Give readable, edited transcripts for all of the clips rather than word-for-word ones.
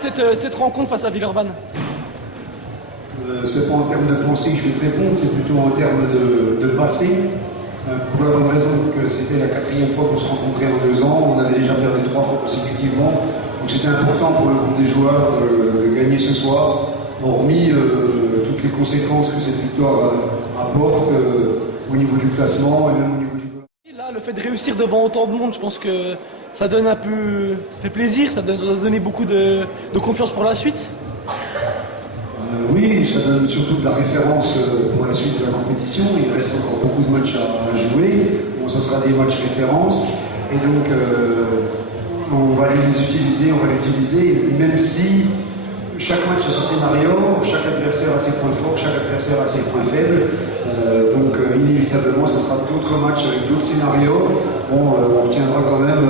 cette rencontre face à Villeurbanne? C'est pas en termes de pensée que je vais te répondre, c'est plutôt en termes de passé. Pour la bonne raison que c'était la 4e fois qu'on se rencontrait en 2 ans, on avait déjà perdu 3 fois consécutivement, donc c'était important pour le groupe des joueurs de gagner ce soir, hormis toutes les conséquences que cette victoire apporte au niveau du classement et même au niveau du goal. Là, le fait de réussir devant autant de monde, je pense que ça donne un peu fait plaisir, ça doit donner beaucoup de confiance pour la suite. Oui, ça donne surtout de la référence pour la suite de la compétition. Il reste encore beaucoup de matchs à jouer. Bon, ça sera des matchs références. Et donc, on va les utiliser, même si chaque match a son scénario, chaque adversaire a ses points forts, chaque adversaire a ses points faibles. Donc, inévitablement, ça sera d'autres matchs avec d'autres scénarios. Bon, on retiendra quand même.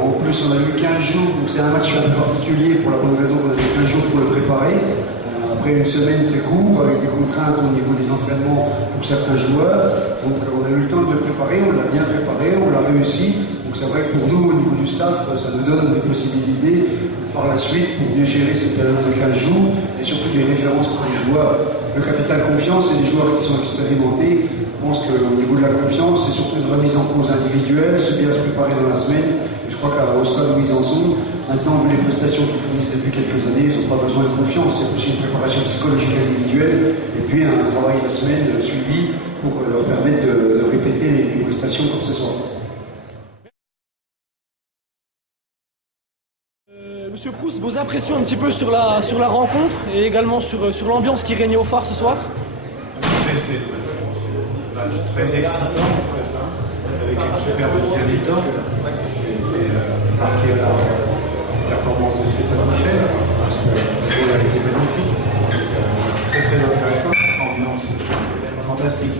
En plus, on a eu 15 jours, donc c'est un match un peu particulier pour la bonne raison qu'on a eu 15 jours pour le préparer. Après une semaine, c'est court, avec des contraintes au niveau des entraînements pour certains joueurs. Donc on a eu le temps de le préparer, on l'a bien préparé, on l'a réussi. Donc c'est vrai que pour nous, au niveau du staff, ça nous donne des possibilités par la suite pour mieux gérer cette période de 15 jours et surtout des références pour les joueurs. Le capital confiance, c'est des joueurs qui sont expérimentés. Je pense qu'au niveau de la confiance, c'est surtout une remise en cause individuelle, se bien se préparer dans la semaine. Et je crois qu'au stade où ils en sont, maintenant, vu les prestations qu'ils fournissent depuis quelques années, ils n'ont pas besoin de confiance. C'est aussi une préparation psychologique individuelle et puis un travail la semaine suivi pour leur permettre de répéter les prestations comme ce soir. Monsieur Proust, vos impressions un petit peu sur la rencontre et également sur l'ambiance qui régnait au phare ce soir? C'était un match très excitant, avec une superbe deuxième mi-temps, et marqué à la performance de Stéphane Michel, parce que le goal a été magnifique, très très intéressant, ambiance fantastique.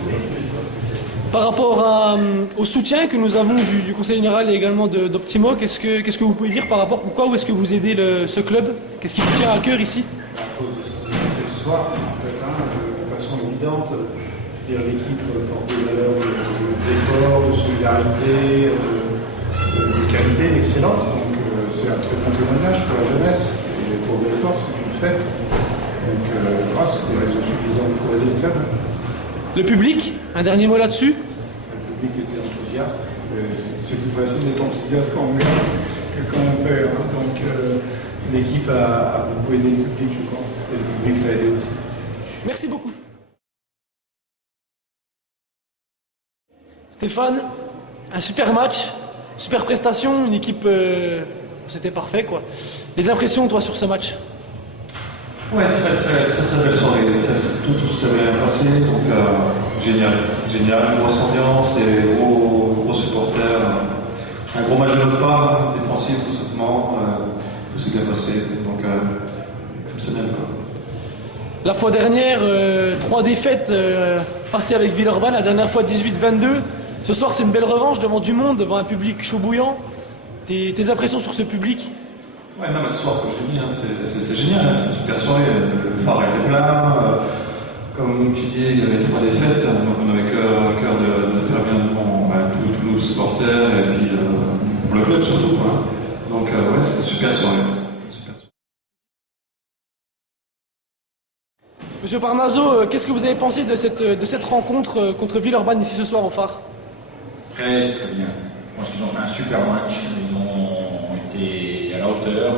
Par rapport au soutien que nous avons du conseil général et également d'Optimo, qu'est-ce que vous pouvez dire par rapport, pourquoi ou est-ce que vous aidez ce club? Qu'est-ce qui vous tient à cœur ici? À cause de ce qui s'est passé ce soir, de façon évidente, l'équipe porte des valeurs d'effort, de solidarité, de qualité excellente. Donc c'est un très bon témoignage pour la jeunesse et pour l'effort, c'est une fête. Donc c'est des raisons suffisantes pour aider le club. Le public, un dernier mot là-dessus? Le public était enthousiaste. C'est plus facile d'être enthousiaste quand on gagne que quand on perd. Donc l'équipe a beaucoup aidé le public, je crois. Et le public l'a aidé aussi. Merci beaucoup. Stéphane, un super match, super prestation, une équipe, c'était parfait quoi. Les impressions toi sur ce match? Ouais, très belle soirée, tout s'est bien passé, donc génial, une grosse ambiance, des gros supporters, un gros match de notre part, défensif tout simplement, tout s'est bien passé, donc exceptionnel quoi. La fois dernière, 3 défaites passées avec Villeurbanne, la dernière fois 18-22. Ce soir, c'est une belle revanche devant du monde, devant un public chaud bouillant. Tes impressions sur ce public? Ouais, non, mais ce soir, comme j'ai dit, c'est génial, c'est une super soirée. Le phare était plein. Comme tu dis, il y avait 3 défaites, donc on avait cœur de faire bien devant tous nos supporters et puis pour le club surtout. Hein. Donc, ouais, c'était une super soirée. Monsieur Parnaso, qu'est-ce que vous avez pensé de cette rencontre contre Villeurbanne ici ce soir au phare? Très bien. Je pense qu'ils ont fait un super match. Ils ont été à la hauteur.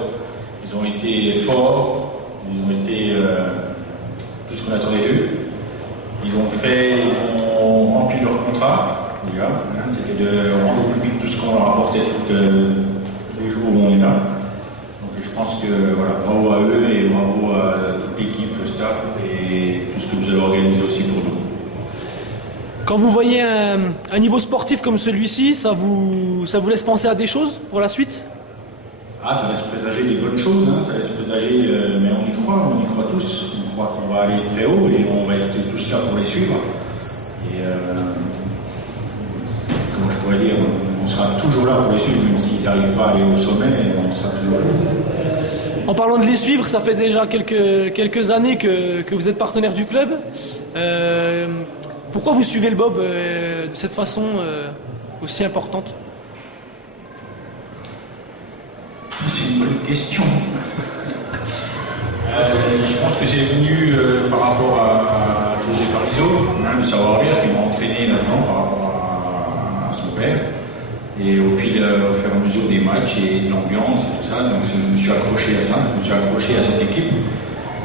Ils ont été forts. Ils ont été tout ce qu'on attendait d'eux. Ils ont rempli leur contrat. Déjà, c'était de rendre au public tout ce qu'on leur apportait tous les jours où on est là. Donc je pense que voilà, bravo à eux et bravo à toute l'équipe, le staff et tout ce que vous avez organisé aussi pour nous. Quand vous voyez un niveau sportif comme celui-ci, ça vous laisse penser à des choses pour la suite? Ah, ça laisse présager des bonnes choses, hein, ça laisse présager, mais on y croit tous. On croit qu'on va aller très haut et on va être tous là pour les suivre. Et comment je pourrais dire, on sera toujours là pour les suivre, même s'ils n'arrivent pas à aller au sommet, on sera toujours là. En parlant de les suivre, ça fait déjà quelques années que vous êtes partenaire du club. Pourquoi vous suivez le Bob de cette façon aussi importante? C'est c'est une bonne question. Je pense que c'est venu par rapport à José Parizeau, le savoir-faire qui m'a entraîné là-dedans par rapport à son père. Et au fur et à mesure des matchs et de l'ambiance et tout ça, donc je me suis accroché à ça, je me suis accroché à cette équipe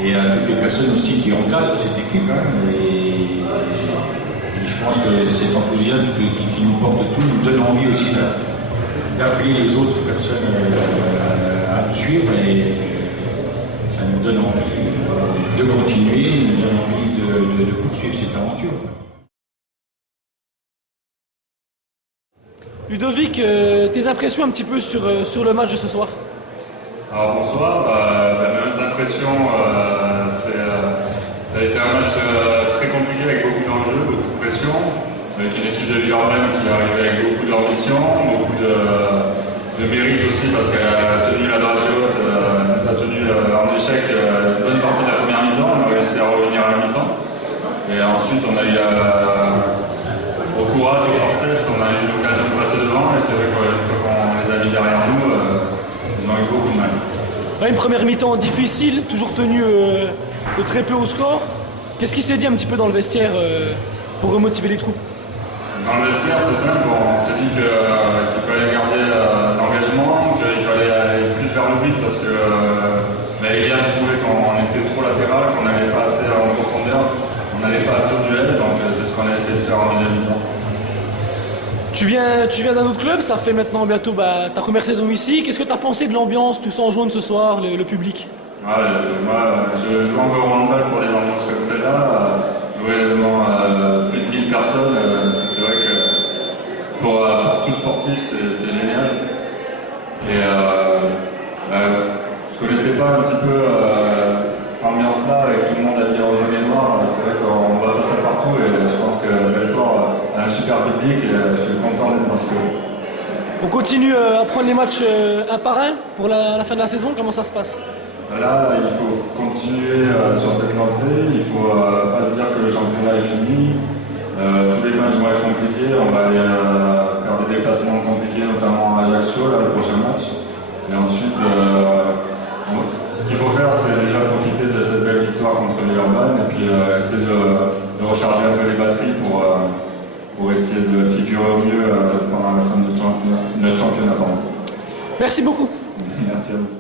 et à toutes les personnes aussi qui encadrent cette équipe. Et je pense que cet enthousiasme qui nous porte tout nous donne envie aussi d'appeler les autres personnes à nous suivre. Et ça nous donne envie de continuer, nous donne envie de poursuivre cette aventure. Ludovic, tes impressions un petit peu sur le match de ce soir? Alors bonsoir, j'ai les mêmes impressions, ça a été un match très compliqué avec beaucoup d'enjeux, beaucoup de pression, avec une équipe de Villeurbanne qui est arrivée avec beaucoup d'ambition, beaucoup de mérite aussi parce qu'elle a tenu la dragée haute, elle a tenu en échec une bonne partie de la première mi-temps, on a réussi à revenir à la mi-temps. Et ensuite on a eu au courage, au forceps, on a eu l'occasion de passer devant et c'est vrai qu'une fois qu'on les a mis derrière nous, ils ont eu beaucoup de mal. Ouais, une première mi-temps difficile, toujours tenu de très peu au score. Qu'est-ce qui s'est dit un petit peu dans le vestiaire pour remotiver les troupes? Dans le vestiaire, c'est simple, on s'est dit qu'il fallait garder l'engagement, qu'il fallait aller plus vers le but parce que Elia trouvait qu'on était trop latéral, qu'on n'allait pas assez en profondeur, on n'allait pas assez au duel, donc c'est ce qu'on a essayé de faire en deuxième mi-temps. Tu viens d'un autre club, ça fait maintenant bientôt ta première saison ici. Qu'est-ce que tu as pensé de l'ambiance, tous en jaune ce soir, le public? Moi, je joue encore au handball pour des ambiances comme celle-là. Jouer devant plus de 1000 personnes, c'est vrai que pour tout sportif, c'est génial. Et je connaissais pas un petit peu cette ambiance-là, avec tout le monde habillé en jaune et noir. C'est vrai qu'on voit pas ça partout et je pense que Belfort a un super public et je suis content d'être dans ce club. On continue à prendre les matchs un par un pour la fin de la saison, comment ça se passe? Là, il faut continuer sur cette lancée, il ne faut pas se dire que le championnat est fini. Tous les matchs vont être compliqués, on va aller faire des déplacements compliqués, notamment à Ajaccio, là, le prochain match. Et ensuite, ce qu'il faut faire, c'est déjà profiter de cette belle victoire contre Villeurbanne et puis essayer de recharger un peu les batteries pour essayer de figurer au mieux pendant la fin de notre championnat. Merci beaucoup. Merci à vous.